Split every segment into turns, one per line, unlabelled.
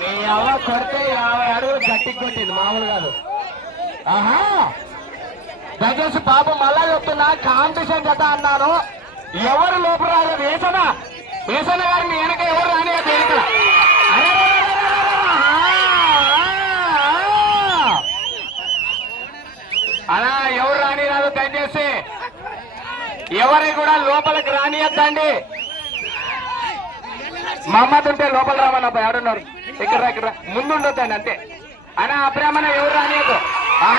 మీ కొడితే యాభై అడుగులు గట్టి కొట్టింది మామూలు కాదు ఆహా! దయచేసి పాపం మళ్ళా చెప్తున్నా కాంపిటీషన్ జత అన్నాను. ఎవరు లోపల రాలేదు? వేసన. వేసన గారిని వెనక ఎవరు రాని వెనక. అలా ఎవరు రాని రాదు దయచేసి. ఎవరిని కూడా లోపలికి రానియద్దండి. మహమ్మద్ ఉంటే లోపల రామన్న అబ్బాయి ఎవడున్నారు ఇక్కడ రా, ఇక్కడ ముందు ఉండొద్దండి అంతే. అనా అబ్రాహ్మణ ఎవరు రానియదు ఆ?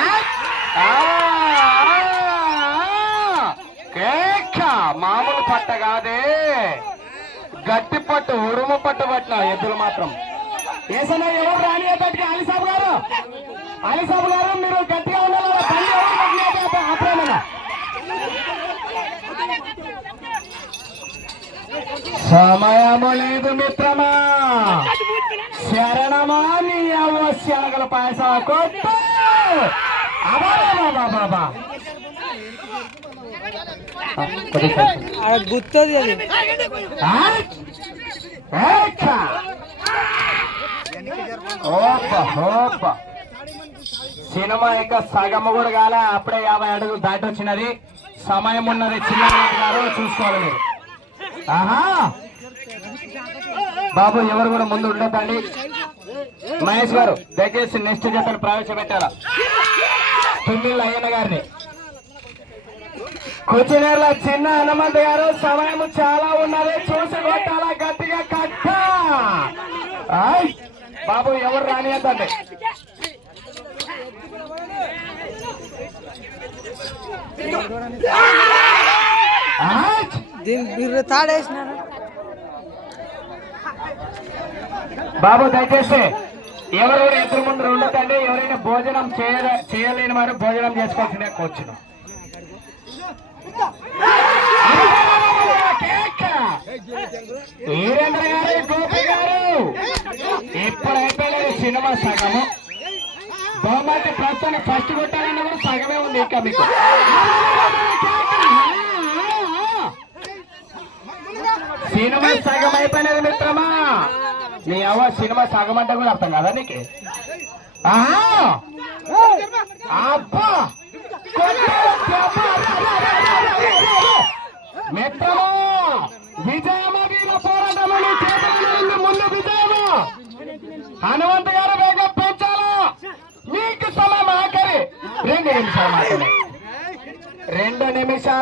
మామూలు పట్ట కాదే. గట్టి పట్టు ఉరుము పట్టు పట్టిన ఎద్దులు మాత్రం. ఏసన్నా ఎవరు రానియద్దటికి అలీసాబు గారు? అలీసాబు గారు మీరు గట్టిగా ఉండాలి పని ఎవరు కట్టినట్టు అబ్రాహ్మణ సమయము లేదు మిత్రమా శరణమా నీ అవ్వ శనగల పాయస కొట్టు. అబాబా బాబా
గుర్తుంది అది.
సినిమా యొక్క సగము కూడా కాల అప్పుడే యాభై అడుగులు దాటి వచ్చినది సమయం ఉన్నది చిన్న గారు చూసుకోవాలి మీరు. ఆహా. బాబు ఎవరు కూడా ముందు ఉండదండి మహేష్ గారు దయచేసి నెక్స్ట్ జతను ప్రవేశపెట్టారా తుమ్మిళ్ళ అయ్యన్న గారిని. కుచినేర్ల చిన్న హనుమంత్ గారు సమయం చాలా ఉన్నది. చూసి కొట్టాలా? గట్టిగా కట్ట. బాబు ఎవరు రానియద్దండి? ఆయ్.
దీని బిర్ర తాడేసినారు
బాబు దయచేసి ఎవరెవరు కూడా ఎదురు ముందు ఉండదండి ఎవరైనా భోజనం చేయ చేయలేని వారు భోజనం చేసుకోవాల్సిందే కూర్చున్నాం. వీరేంద్ర గారు గోపి గారు ఇప్పుడు అయిపోయలేదు సినిమా సగము. బహుమతి ప్రస్తుతానికి ఫస్ట్ కొట్టాలన్న కూడా సగమే ఉంది ఇంకా మీకు. సినిమా సగం అయిపోయినది మిత్రమా? నీ అవ్వ సినిమా సగం అంటే కూడా అర్థం కదా నీకు? అబ్బా! మిత్రమా! విజయమా వీర పోరాటము ముందు విజయము హనుమంత్ గారు వేగం పెంచాలా? మీకు సమయం ఆఖరి. రెండు నిమిషాలు రెండు నిమిషాలు.